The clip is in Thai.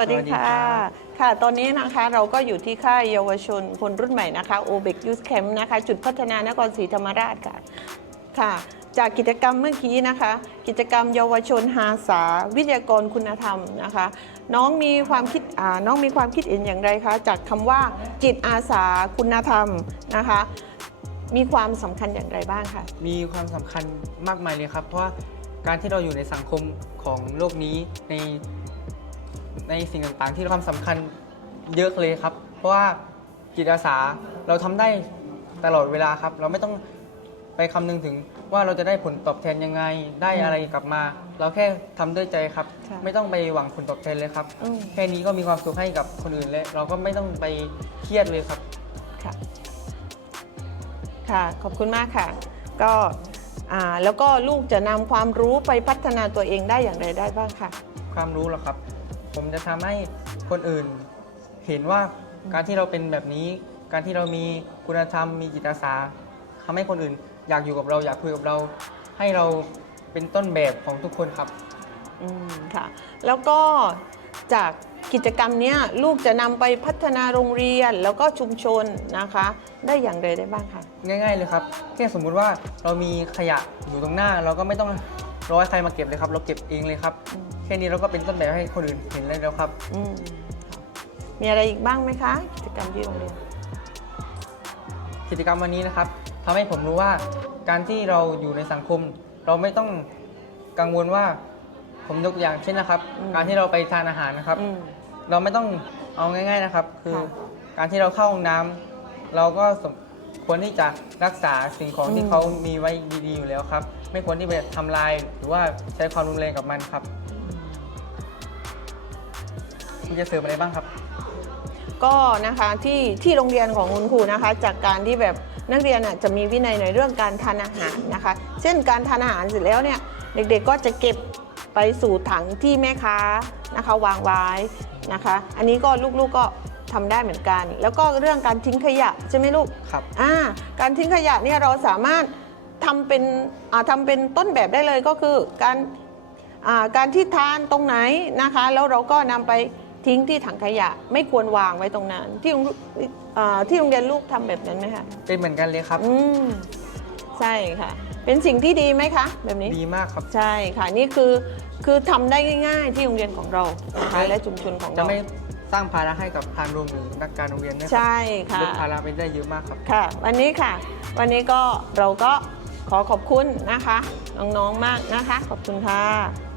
วัสดีสวัสดีค่ะครับค่ะ ตอนนี้นะคะเราก็อยู่ที่ค่ายเยาวชนคนรุ่นใหม่นะคะโอเบกยูสแคมป์นะคะ จุดพัฒนานครศรีธรรมราชค่ะ ค่ะจากกิจกรรมเมื่อกี้นะคะ กิจกรรมเยาวชนหาสา วิทยากรคุณธรรมนะคะ น้องมีความคิดอ่าน้องมีความคิดเห็นอย่างไรคะ จากคำว่าจิตอาสาคุณธรรมนะคะ มีความสำคัญอย่างไรบ้างคะมีความสำคัญมากมายเลยครับ เพราะว่าการที่เราอยู่ในสังคมของโลกนี้ใน ในสิ่งต่างๆ ที่เราความสำคัญเยอะเลยครับ เพราะว่าจิตอาสาเราทำได้ตลอดเวลาครับ เราไม่ต้องไปคำนึงถึงว่าเราจะได้ผลตอบแทนยังไง ได้อะไรกลับมา เราแค่ทำด้วยใจครับ ค่ะไม่ต้องไปหวังผลตอบแทนเลยครับ อืม แค่นี้ก็มีความสุขให้กับคนอื่นและเราก็ไม่ต้องไปเครียดเลยครับ ค่ะ ค่ะ ขอบคุณมากค่ะ ก็อ่าแล้วก็ลูกจะนำความรู้ไปพัฒนาตัวเองได้อย่างไรได้บ้างค่ะ ความรู้หรอกครับ ผมจะทำให้คนอื่นเห็นว่าการที่เราเป็นแบบนี้ การที่เรามีคุณธรรมมีจิตอาสาทำให้คนอื่น อยากอยู่กับเราอยากคุยกับเรา ให้เราเป็นต้นแบบของทุกคนครับอืมค่ะ แล้วก็จากกิจกรรมเนี้ยลูกจะนำไปพัฒนาโรงเรียนแล้วก็ชุมชนนะคะ ได้อย่างไรได้บ้างคะง่าย ๆเลยครับแค่สมมุติว่าเรามีขยะอยู่ตรงหน้า เราก็ไม่ต้องรอให้ใครมาเก็บเลยครับ เราเก็บเองเลยครับแค่นี้เราก็เป็นต้นแบบให้คนอื่นเห็นเลยแล้วครับ อืมค่ะมีอะไรอีกบ้างไหมคะ กิจกรรมที่โรงเรียน กิจกรรมวันนี้นะครับทำให้ผมรู้ว่าการที่เราอยู่ในสังคม เราไม่ต้องกังวลว่า ผมยกตัวอย่างเช่นนะครับ อืม การที่เราไปทานอาหารนะครับ อืม เราไม่ต้องเอาง่าย ๆนะครับ คือค่ะการที่เราเข้าห้องน้ำเราก็สมควรที่จะรักษาสิ่งของอืมที่เขามีไว้ดีๆอยู่แล้วครับ ไม่ควรที่ไปทำลายหรือว่าใช้ความรุนแรงกับมันครับ คุณจะเสริมอะไรบ้างครับ ก็นะคะที่ที่โรงเรียนของคุณครูนะคะ จากการที่แบบนักเรียนน่ะจะมีวินัยในเรื่องการทานอาหารนะคะ เช่นการทานอาหารเสร็จแล้วเนี่ยเด็กๆก็จะเก็บไปสู่ถังที่แม่ค้านะคะวางไว้นะคะ อันนี้ก็ลูกๆก็ทำได้เหมือนกัน แล้วก็เรื่องการทิ้งขยะใช่ไหมลูกครับอ่าการทิ้งขยะเนี่ยเราสามารถทำเป็นอ่าทำเป็นต้นแบบได้เลยก็คือการอ่าการที่ทานตรงไหนนะคะ แล้วเราก็นำไป ทิ้งที่ถังขยะไม่ควรวางไว้ตรงนั้น ที่โรงอ่าที่โรงเรียนลูกทำแบบนั้นไหมคะเป็นเหมือนกันเลยครับ อืมใช่ค่ะ เป็นสิ่งที่ดีไหมคะแบบนี้ ดีมากครับ ใช่ค่ะนี่คือคือทำได้ง่ายๆที่โรงเรียนของเรานะคะและชุมชนของจะเรา ไม่สร้างภาระให้กับทางโรงหรือนักการโรงเรียนนะครับใช่ค่ะลดภาระไปได้เยอะมากครับ ค่ะ วันนี้ค่ะ วันนี้ก็เราก็ขอขอบคุณนะคะ น้องๆมากนะคะ ขอบคุณค่ะ